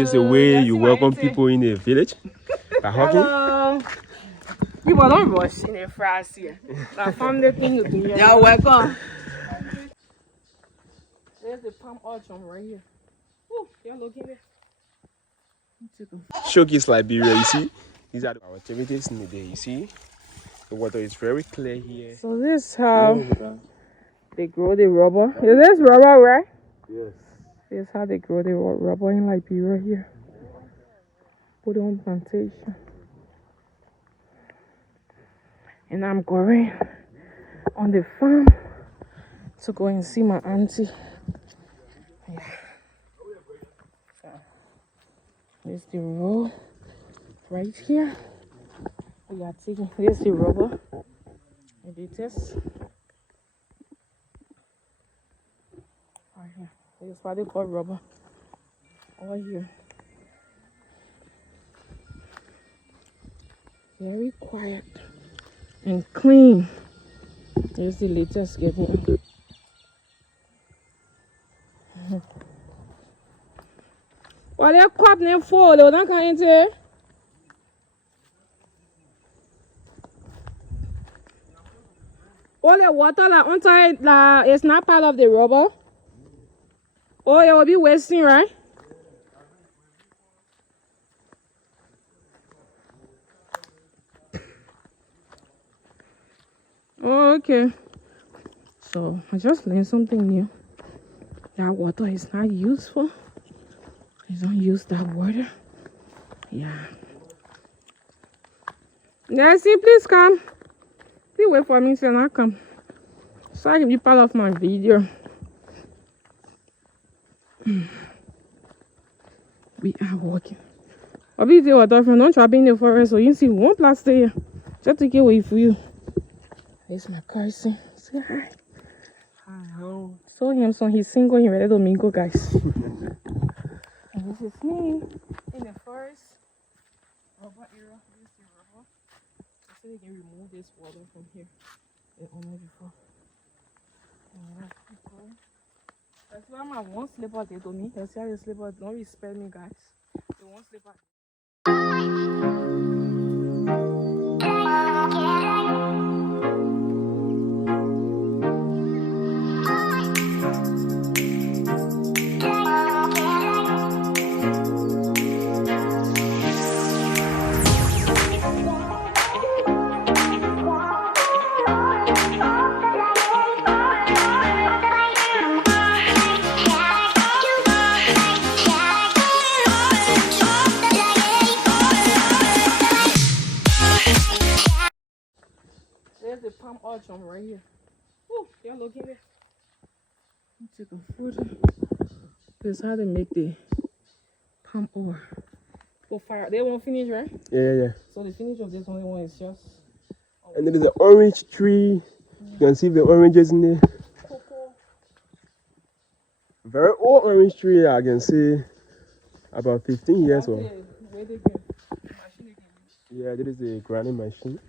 It's the way you welcome people in a village. By hugging. Hello. People don't rush in a France here. The family thing to do. You're welcome. There's the palm orchard right here. Oh, you're looking there. Showcase Liberia, you see. These are our activities in the day, you see. The water is very clear here. So this is how they grow the rubber. Is this rubber, right? Yes. This is how they grow the rubber in Liberia here. Put it on plantation. And I'm going on the farm to go and see my auntie. Yeah. So, there's the road right here. We are taking, there's the rubber. And it is right here. This is what they call rubber. Over here. Very quiet and clean. Here's the latest getting. Well, they're cup name full. They don't come into. All the water like inside it's not part of the rubber. Oh, it will be wasting, right? Oh, okay. So I just learned something new. That water is not useful. I don't use that water. Yeah. Nancy, please come. Please wait for me till I come. So I can be part of my video. We are walking. Obviously, water from don't travel in the forest, so you see one plastic here. Just to get away from you. There's my cousin. Say hi. Hello. Saw him, so he's single, he's ready to mingle, guys. And this is me in the forest. Rubber area. This is rubber. So they can remove this water from here. They own it before. That's why my one slipper they told me. That's why the slipper don't respect me, guys. The one slipper. There's the palm orchard right here. Oh, you're looking there. Take a photo. This is how they make the palm oil. For fire. They won't finish, right? Yeah. So the finish of this one is just. And there is an orange tree. You can see the oranges in there. Cocoa. Very old orange tree. I can see about 15 years old. Where they get machine they can use. Yeah, this is the grinding machine.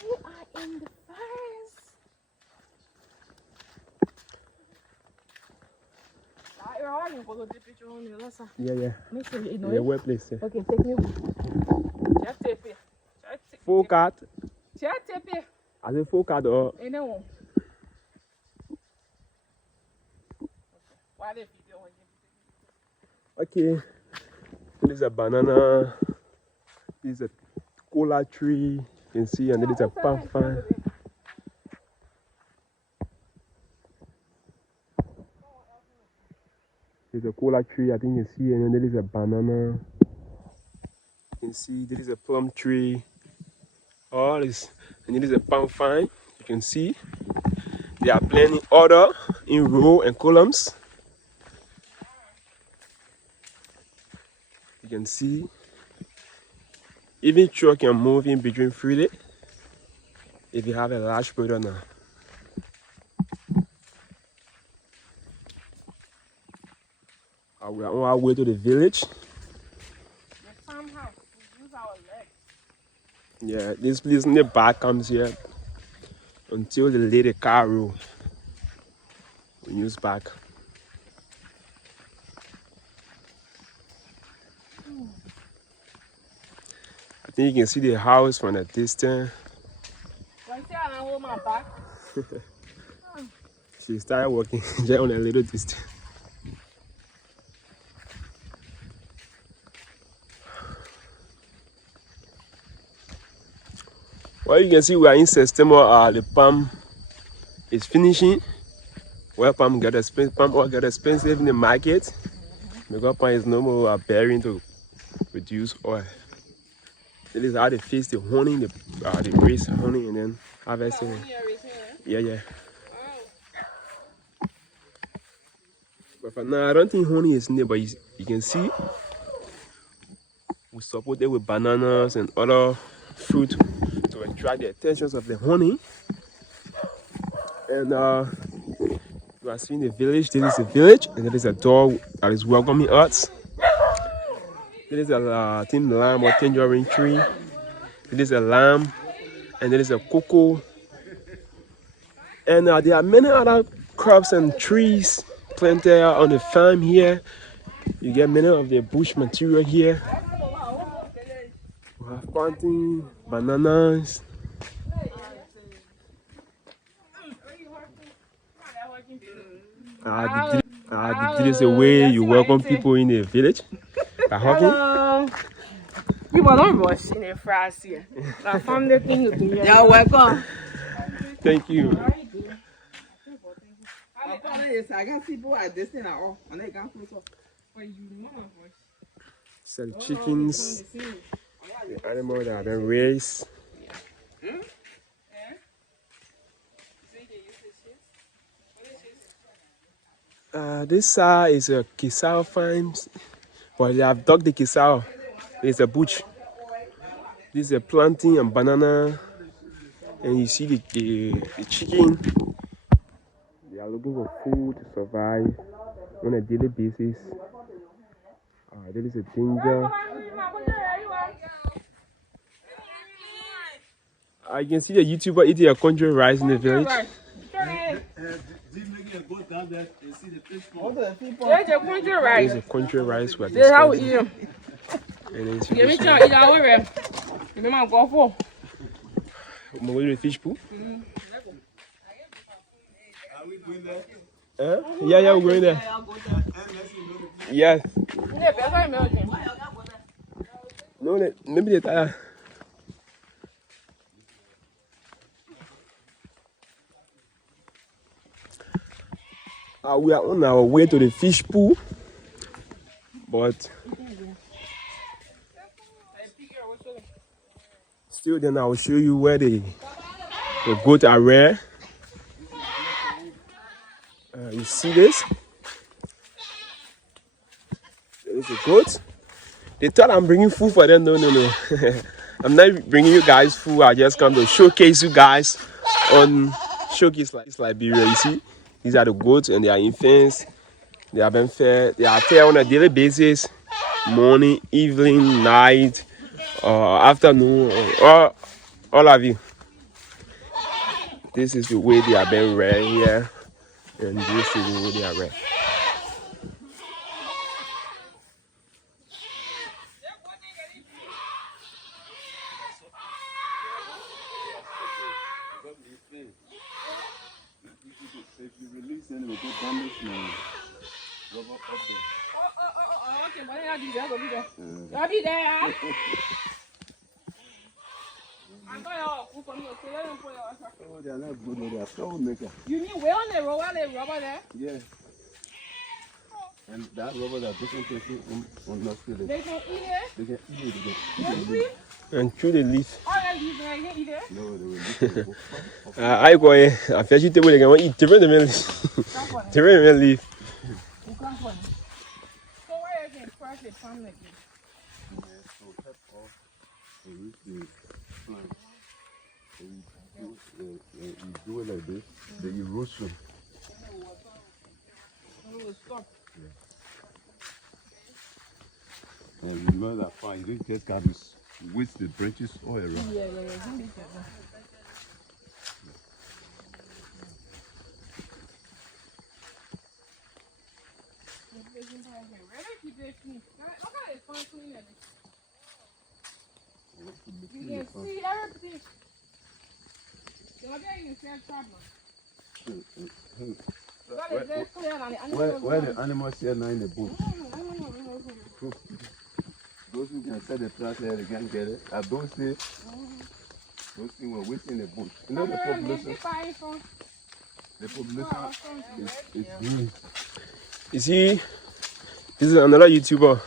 We are in the forest. Yeah. Make sure you know Yeah, it. well placed. Yeah. Okay, take me. Just tape it. Full card. Just tape it. I say full card or. And then one. Why the video? Okay. This is a banana. This is a cola tree. You can see, and there is a palm fan. There's a cola tree, I think you can see, and then there is a banana. You can see there is a plum tree. All this, and there is a palm fan. You can see they are planting order in row and columns. You can see even truck can move in between freely if you have a large product now. We are on our way to the village. The farmhouse. We use our legs. Yeah, this place in the back comes here. until they lay the carro. We use back. I think you can see the house from the distance. She started walking just on a little distance. Well, you can see we are in September. The palm is finishing. Well, palm oil get expensive in the market because palm is no more bearing to produce oil. This is how they face the honey, they raise honey and then harvest it. Yeah. But for now, I don't think honey is in there, but you can see we support it with bananas and other fruit to attract the attention of the honey. And you are seeing the village. This is a village, and there is a dog that is welcoming us. There is a thin lime or tangerine tree. There is a lamb, and there is a cocoa. And there are many other crops and trees planted on the farm here. You get many of the bush material here. We have planting, bananas. This is the way you welcome people in the village. By hugging. People don't rush in a phrase here. The family thing to do. You're welcome. Thank you. I got people at this thing all. And they can't put up. Some chickens, the animals that have been raised. This is a kisao farm, but they have dug the kisao. It's a bush. This is a planting and banana, and you see the chicken. They are looking for food to survive on a daily basis. There is a danger. I can see the YouTuber eating a country rice in the village. There's a country rice. There's a country rice. This is how we eat them. And then Give me some eat our way. Give me my go for. I'm going to the fish pool. Yeah, we're going there. Yes. No, maybe they tired. We are on our way to the fish pool, but still then I will show you where the goats are rare. You see this? There is a goat. They thought I'm bringing food for them. No. I'm not bringing you guys food. I just come to showcase you guys on Showcase Liberia. You see, these are the goats and they are infants. They have been fed. They are fed on a daily basis, morning, evening, night, afternoon, all of you. This is the way they are being reared here, and this is the way they are reared. If you release them, it will go damage my rubber up there. Okay, but I'll be there. I'll be there. Oh, they are not good. They are troublemaker. You mean where on the rubber there? Yeah. And that rubber that doesn't take it on not feeling. They can eat it? They can eat it. And chew the leaf. Oh, they leave it. They eat it? No, they will eat it. I go a vegetable they can eat different leaf. So why you can crash the farm like this? So cut off the root the plant. You do it like this, the erosion. It will stop. And you know that fine, you just got to waste the branches all around. Yeah. You can see everything. Where the animals here now in the bush? Those who can set the trap here, they can't get it. Are those safe? Those things were wasting in the bush. You know the population is growing. You see, this is another YouTuber.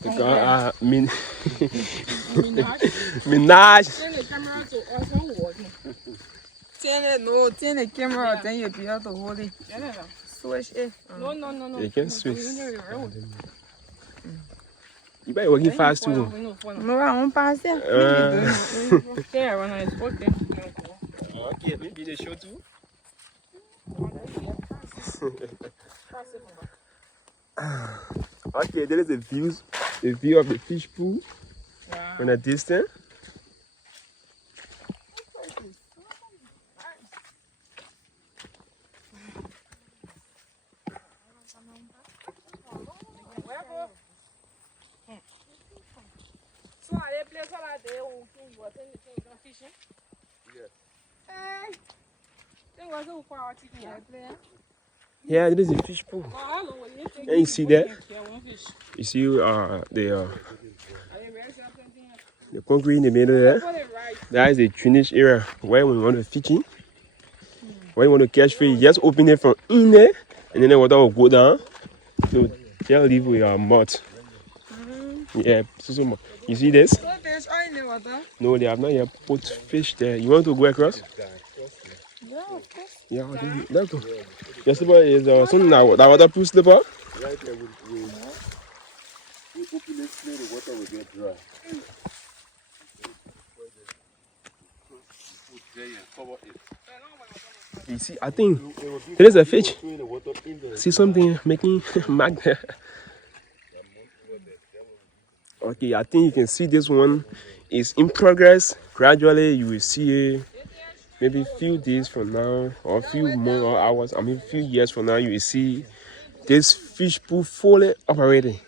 The guy, Minaj. Turn the camera, then you'll be able to hold it. Switch it. No. You can switch. You better working fast too. No, I won't pass it. Okay, maybe they show too. Okay, there is a view of the fish pool from a distance. So are they place all that they will fishing? Yes. Think was who for our chicken play? Yeah, there is a fish pool. And you see that? You see the concrete in the middle there? That is the drainage area where we want to fish in. When you want to catch fish, you just open it from in there, and then the water will go down. So just leave with your mouth. Yeah, so you see this? So fish are in the water? No, they have not yet put fish there. You want to go across? Yeah, of course. Yeah, let's go. Your slipper is something that waterproof slipper? Right there, we open this place, the water will get dry. Put there and cover it. You see, I think there is a fish. See something making mark there. Okay, I think you can see this one is in progress. Gradually, you will see it. Maybe a few days from now, or a few months or hours, I mean a few years from now, you will see this fish pool fully operating.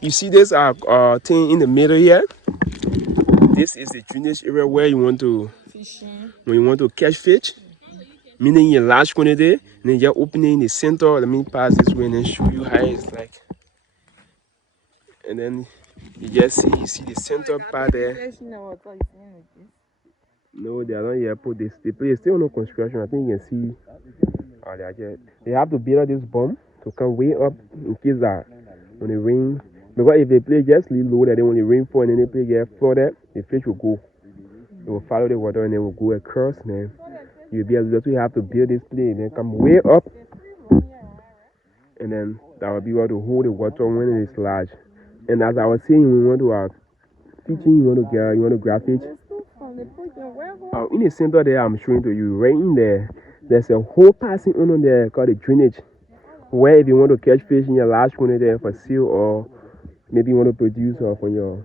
You see this thing in the middle here? This is the drainage area where you want to when you want to catch fish, meaning in large quantity, and then you open it in the center. Let me pass this way and then show you how it's like. And then you see the center part there. No, they are not yet put this. The place is still under construction. I think you can see. They have to build this bomb to come way up in case that when it rains. Because if the place just leave low, then when the rain fall and then the place get flooded, the fish will go. It will follow the water and then will go across. And then you'll be able to have to build this place and then come way up. And then that will be able to hold the water when it is large. And as I was saying, we want to fishing, you want to grab fish. In the center there, I'm showing to you, right in there, there's a whole passing on there called the drainage. Where if you want to catch fish in your large quantity for sale, or maybe you want to produce for your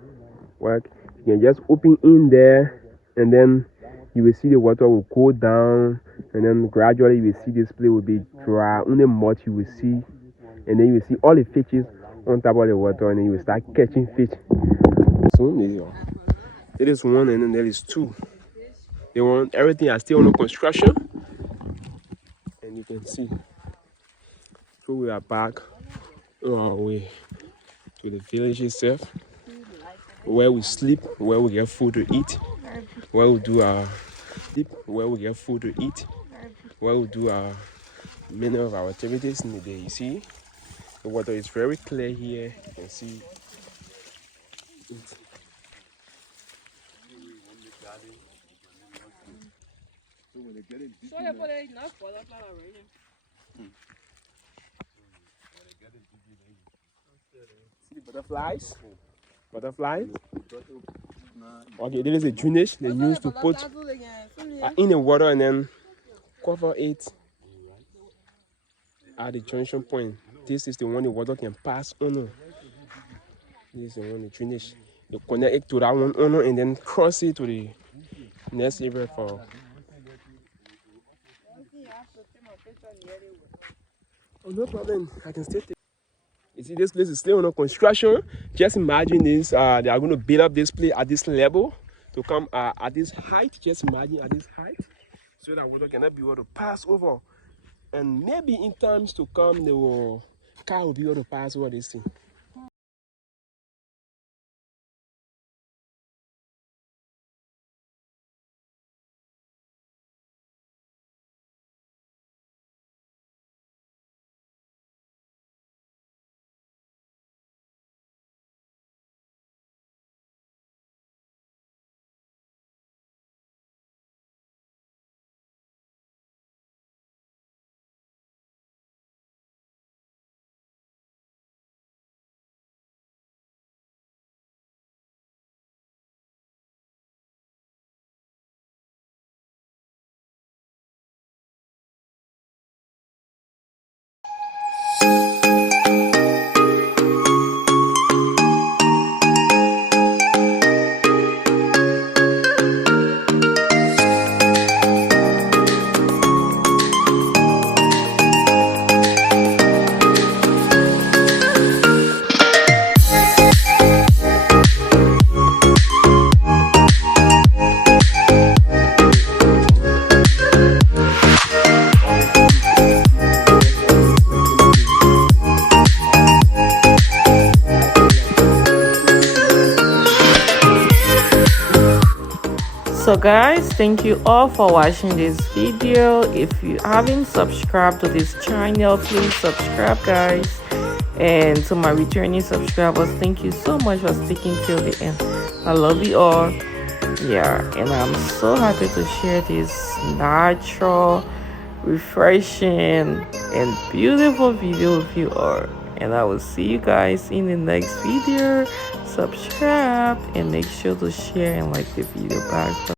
work, you can just open in there, and then you will see the water will go down, and then gradually you will see this place will be dry. Only mud you will see, and then you will see all the fishes on top of the water, and then you will start catching fish. So there is one, and then there is two. They want everything are still under construction, and you can see. So we are back on our way to the village itself, where we sleep, where we get food to eat, where we do our sleep, where we get food to eat, where we do our many of our activities in the day. You see, the water is very clear here. You can see it. So they put it enough for that already. See butterflies? Butterflies? Okay, there is a drainage they use to put in the water and then cover it at the junction point. This is the one the water can pass on. This is the one the drainage. They connect it to that one and then cross it to the next area for. Oh, no problem. I can stay there. You see, this place is still under construction. Just imagine this, they are going to build up this place at this level to come at this height. Just imagine at this height, so that water cannot be able to pass over. And maybe in times to come, the car will be able to pass over this thing. So guys, thank you all for watching this video. If you haven't subscribed to this channel, please subscribe guys. And to my returning subscribers, thank you so much for sticking till the end. I love you all. Yeah, and I'm so happy to share this natural, refreshing and beautiful video with you all. And I will see you guys in the next video. Subscribe and make sure to share and like the video. Bye.